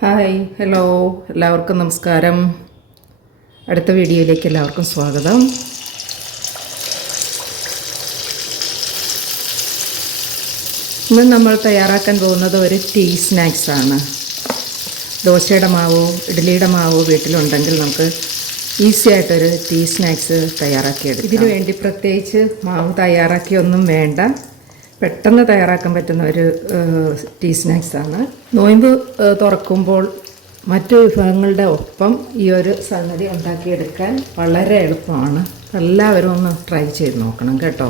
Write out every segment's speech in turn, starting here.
Hi hello എല്ലാവർക്കും നമസ്കാരം. അടുത്ത വീഡിയോയിലേക്ക് എല്ലാവർക്കും സ്വാഗതം. ഇന്ന് നമ്മൾ തയ്യാറാക്കാൻ പോകുന്നത് ഒരു ടീ സ്നാക്സാണ്. ദോശയുടെ മാവോ ഇഡ്ഡലിയുടെ മാവോ വീട്ടിലുണ്ടെങ്കിൽ നമുക്ക് ഈസി ആയിട്ടൊരു ടീ സ്നാക്സ് തയ്യാറാക്കിയെടുക്കാം. ഇതിനു വേണ്ടി പ്രത്യേകിച്ച് മാവ് തയ്യാറാക്കിയൊന്നും വേണ്ട, പെട്ടെന്ന് തയ്യാറാക്കാൻ പറ്റുന്ന ഒരു ടീ സ്നാക്സാണ്. നോയമ്പ് തുറക്കുമ്പോൾ മറ്റു വിഭവങ്ങളുടെ ഒപ്പം ഈ ഒരു സംഗതി ഉണ്ടാക്കിയെടുക്കാൻ വളരെ എളുപ്പമാണ്. എല്ലാവരും ഒന്ന് ട്രൈ ചെയ്ത് നോക്കണം കേട്ടോ.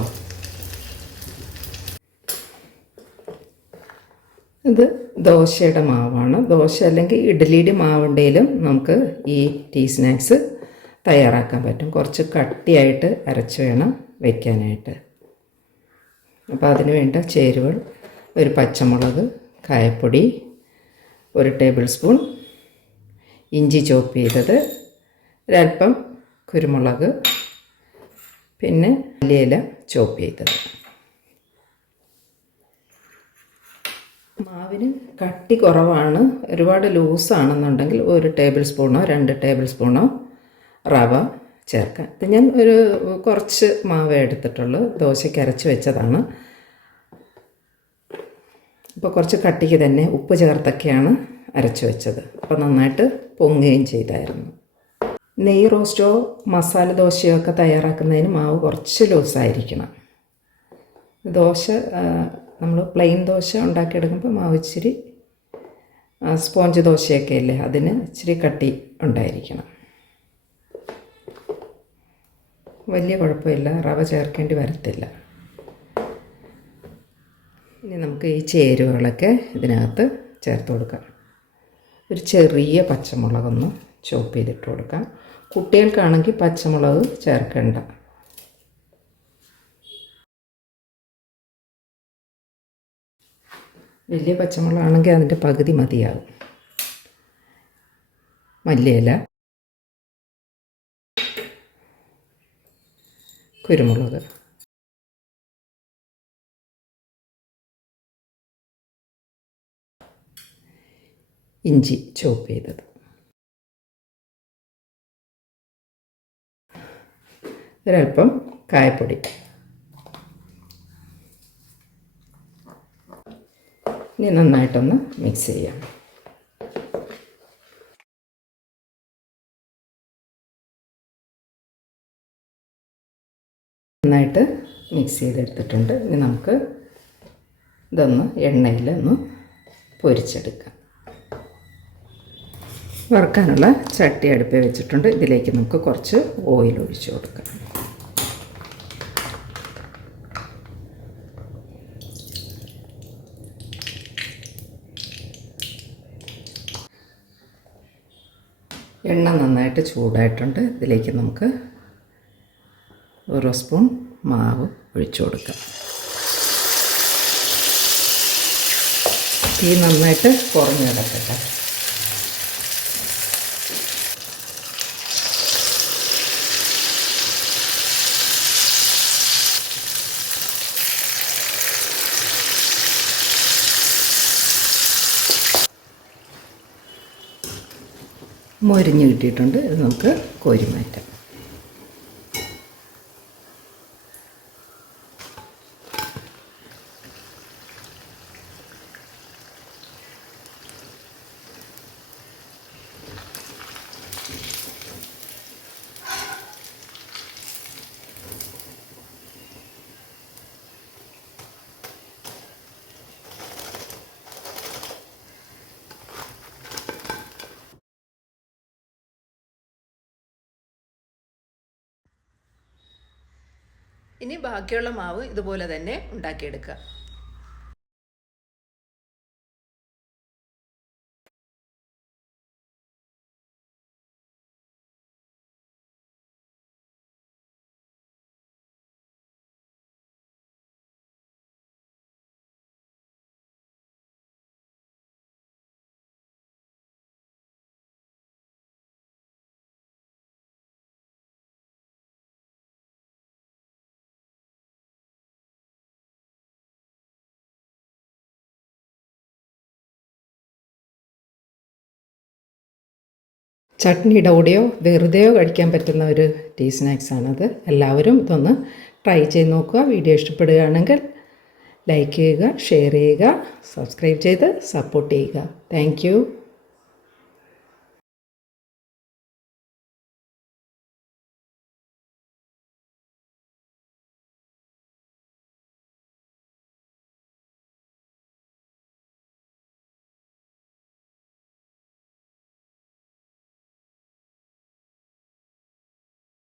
ഇത് ദോശയുടെ മാവാണ്. ദോശ അല്ലെങ്കിൽ ഇഡ്ഡലിയുടെ മാവുണ്ടെങ്കിലും നമുക്ക് ഈ ടീ സ്നാക്സ് തയ്യാറാക്കാൻ പറ്റും. കുറച്ച് കട്ടിയായിട്ട് അരച്ച് വേണം വയ്ക്കാനായിട്ട്. അപ്പോൾ അതിന് വേണ്ട ചേരുവകൾ: ഒരു പച്ചമുളക്, കായപ്പൊടി, 1 ടേബിൾ സ്പൂൺ ഇഞ്ചി ചോപ്പ് ചെയ്തത്, ഒരൽപ്പം കുരുമുളക്, പിന്നെ മല്ലിയില ചോപ്പ് ചെയ്തത്. മാവിന് കട്ടി കുറവാണ്, ഒരുപാട് ലൂസാണെന്നുണ്ടെങ്കിൽ 1 ടേബിൾ സ്പൂണോ 2 ടേബിൾ സ്പൂണോ റവ ചേർക്കാം. ഇത് ഞാൻ കുറച്ച് മാവ് എടുത്തിട്ടുള്ളൂ, ദോശയ്ക്ക് അരച്ച് വെച്ചതാണ്. അപ്പോൾ കുറച്ച് കട്ടിക്ക് തന്നെ ഉപ്പ് ചേർത്തൊക്കെയാണ് അരച്ച് വെച്ചത്. അപ്പോൾ നന്നായിട്ട് പൊങ്ങുകയും ചെയ്തായിരുന്നു. നെയ്യ് റോസ്റ്റോ മസാല ദോശയോ ഒക്കെ തയ്യാറാക്കുന്നതിന് മാവ് കുറച്ച് ലൂസായിരിക്കണം. ദോശ നമ്മൾ പ്ലെയിൻ ദോശ ഉണ്ടാക്കിയെടുക്കുമ്പോൾ മാവ് ഇച്ചിരി സ്പോഞ്ച് ദോശയൊക്കെ അല്ലേ, അതിന് ഇച്ചിരി കട്ടി ഉണ്ടായിരിക്കണം. വലിയ കുഴപ്പമില്ല, റവ ചേർക്കേണ്ടി വരത്തില്ല. ഇനി നമുക്ക് ഈ ചേരുവകളൊക്കെ ഇതിനകത്ത് ചേർത്ത് കൊടുക്കാം. ഒരു ചെറിയ പച്ചമുളകൊന്ന് ചോപ്പ് ചെയ്തിട്ട് കൊടുക്കാം. കുട്ടികൾക്കാണെങ്കിൽ പച്ചമുളക് ചേർക്കേണ്ട. വലിയ പച്ചമുളകാണെങ്കിൽ അതിൻ്റെ പകുതി മതിയാകും. മല്ലിയില, കുരുമുളക്, ഇഞ്ചി ചോപ്പ് ചെയ്തത്, ഒരൽപ്പം കായപ്പൊടി. ഇനി നന്നായിട്ടൊന്ന് മിക്സ് ചെയ്യാം. നന്നായിട്ട് മിക്സ് ചെയ്തെടുത്തിട്ടുണ്ട്. ഇനി നമുക്ക് ഇതൊന്ന് എണ്ണയിലൊന്ന് പൊരിച്ചെടുക്കാം. വറുക്കാനുള്ള ചട്ടി അടുപ്പിൽ വെച്ചിട്ടുണ്ട്. ഇതിലേക്ക് നമുക്ക് കുറച്ച് ഓയിൽ ഒഴിച്ച് കൊടുക്കാം. എണ്ണ നന്നായിട്ട് ചൂടായിട്ടുണ്ട്. ഇതിലേക്ക് നമുക്ക് 1 സ്പൂൺ മാവ് ഒഴിച്ചു കൊടുക്കാം. തീ നന്നായിട്ട് കുറഞ്ഞ് കിടക്കട്ടെ. മൊരിഞ്ഞ് കിട്ടിയിട്ടുണ്ട്. ഇത് നമുക്ക് കോരി മാറ്റാം. ഇനി ബാക്കിയുള്ള മാവ് ഇതുപോലെ തന്നെ ഉണ്ടാക്കിയെടുക്കുക. ചട്നിയുടെ കൂടെയോ വെറുതെയോ കഴിക്കാൻ പറ്റുന്ന ഒരു ടീ സ്നാക്സാണത്. എല്ലാവരും ഇതൊന്ന് ട്രൈ ചെയ്ത് നോക്കുക. വീഡിയോ ഇഷ്ടപ്പെടുകയാണെങ്കിൽ ലൈക്ക് ചെയ്യുക, ഷെയർ ചെയ്യുക, സബ്സ്ക്രൈബ് ചെയ്ത് സപ്പോർട്ട് ചെയ്യുക. താങ്ക്